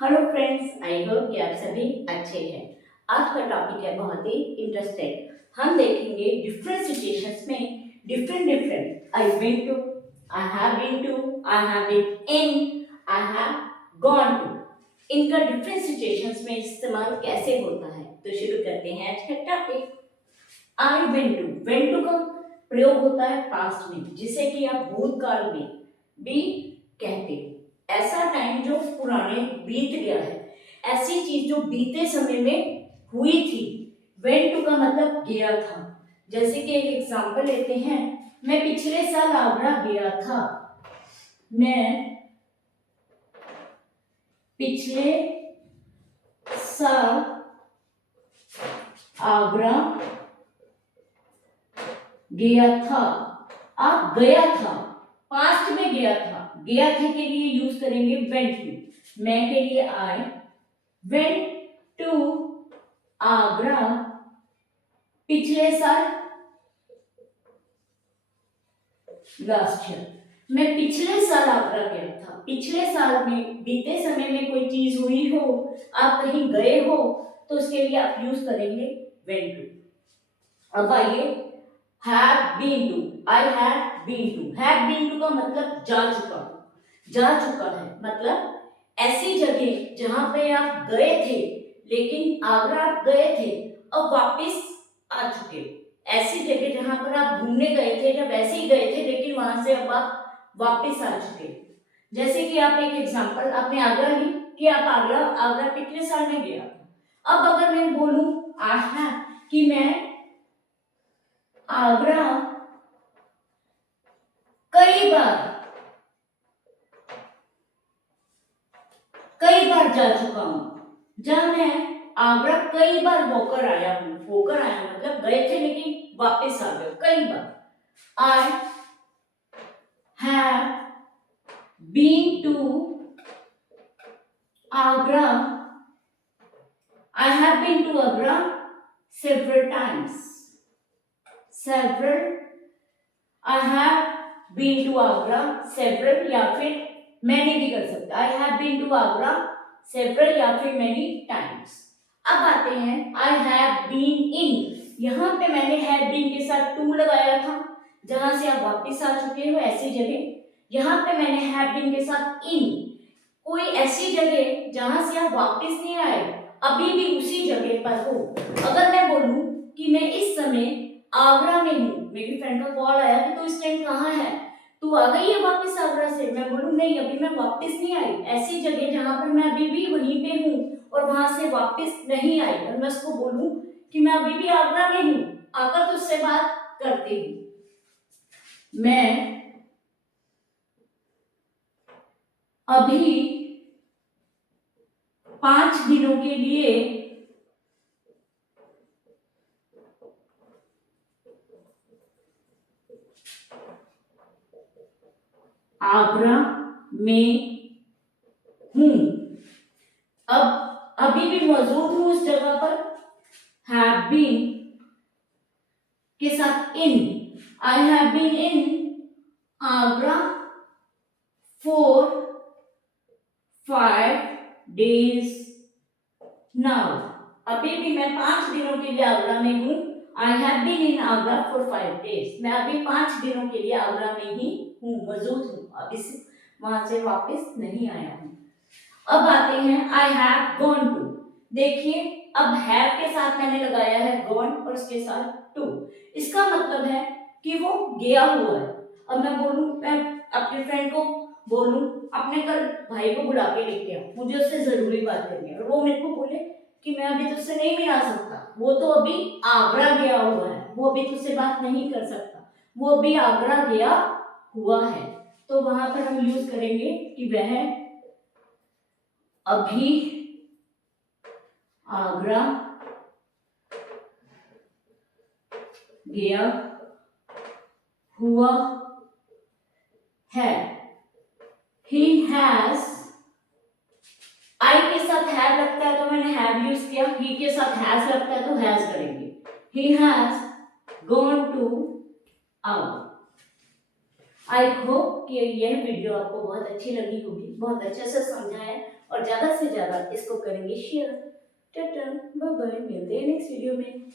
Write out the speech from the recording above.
Hello friends, I hope कि आप सभी अच्छे हैं। आज का टॉपिक है बहुत ही इंटरेस्टिंग। हम देखेंगे डिफरेंट सिचुएशंस में different I went to, I have been to, I have been in, I have gone to. इनका डिफरेंट सिचुएशंस में इस्तेमाल कैसे होता है, तो शुरू करते हैं आज का टॉपिक। आई वेंट टू का प्रयोग होता है पास्ट में, जिसे कि आप भूतकाल में भी कहते हो। ऐसा टाइम जो पुराने बीत गया है, ऐसी चीज जो बीते समय में हुई थी। वेंट टू का मतलब गया था। जैसे कि एक एग्जांपल लेते हैं, मैं पिछले साल आगरा गया था। मैं पिछले साल आगरा गया था। आप गया था, पास्ट में गया था। गया थे के लिए यूज करेंगे वेंट टू। मैं के लिए आई वेंट टू आगरा पिछले साल, लास्ट ईयर। मैं पिछले साल आगरा गया था। पिछले साल में बीते समय में कोई चीज हुई हो, आप कहीं गए हो, तो उसके लिए आप यूज करेंगे वेंट टू। अब आइए have been to, I have been to, have been to का मतलब जा चुका, जा चुका है। मतलब ऐसी जगह जहां पे आप गए थे, लेकिन आगरा आप गए थे अब वापस आ चुके हो। ऐसी जगह जहां पर आप घूमने गए थे, जब ऐसे ही गए थे, लेकिन वहां से अब आप वापस आ चुके हो। जैसे कि आप एक एग्जांपल, आपने आगरा ली कि आप आगरा आगरा पिछले साल में गया था। अब अगर मैं बोलूं आहा कि मैं आगरा कई बार जा चुका हूं। जब मैं आगरा कई बार होकर आया हूं, होकर आया मतलब गए थे लेकिन वापस आ गए कई बार। I have been to Agra, I have been to Agra several times. Several, I have been to Agra several, या फिर मैंने भी कर सकता, I have been to Agra several या फिर मेनी टाइम्स। अब आते हैं आई हैव बीन इन। यहाँ पे मैंने हैव बीन के साथ टू लगाया था, जहां से आप वापस आ चुके हो ऐसी जगह। यहाँ पे मैंने हैव बीन के साथ इन, कोई ऐसी जगह जहां से आप वापस नहीं आए, अभी भी उसी जगह पर हो। अगर मैं बोलूं कि मैं इस समय आगरा में हूँ, मेरी फ्रेंड का कॉल आया कि तो इस टाइम कहाँ है, तू आ गई है वापस आगरा से, मैं बोलूं नहीं अभी मैं वापस नहीं आई। ऐसी जगह जहां पर मैं अभी भी वहीं पे हूँ और वहां से वापस नहीं आई, और मैं उसको बोलूं कि मैं अभी भी आगरा में हूँ, आकर तो उससे बात करती हूँ। मैं अभी 5 दिनों के लिए आगरा में हूं। अब अभी भी मौजूद हूं उस जगह पर, हैव बीन के साथ in, I have been in Agra for 5 days now। अभी भी मैं 5 दिनों के लिए आगरा में हूँ। I have been in Agra for 5 days। मैं अभी 5 दिनों के लिए आगरा में ही हूँ, मौजूद हूँ, अभी से वहां से वापस नहीं आया हूँ। अब आते हैं आई हैव गॉन टू। देखिए अब हैव के साथ मैंने लगाया है गॉन और उसके साथ टू। इसका मतलब है कि वो गया हुआ है। अब मैं बोलूं, मैं अपने फ्रेंड को बोलूं अपने कल भाई को बुला के लेके आ, मुझे उससे जरूरी बात करनी है, और वो मेरे को बोले कि मैं अभी तुझसे नहीं मिला सकता, वो तो अभी आगरा गया हुआ है, वो अभी तुझसे बात नहीं कर सकता, वो अभी आगरा गया हुआ है। तो वहां पर हम यूज करेंगे कि वह अभी आगरा गया हुआ है। He has, आई के साथ हैव लगता है तो मैंने हैव यूज किया, ही के साथ हैज लगता है तो हैज करेंगे। He has gone to Agra. I hope कि यह वीडियो आपको बहुत अच्छी लगी होगी, बहुत अच्छे से समझा है और ज़्यादा से ज़्यादा इसको करेंगे शेयर। टाटा बाय बाय, मिलते हैं नेक्स्ट वीडियो में।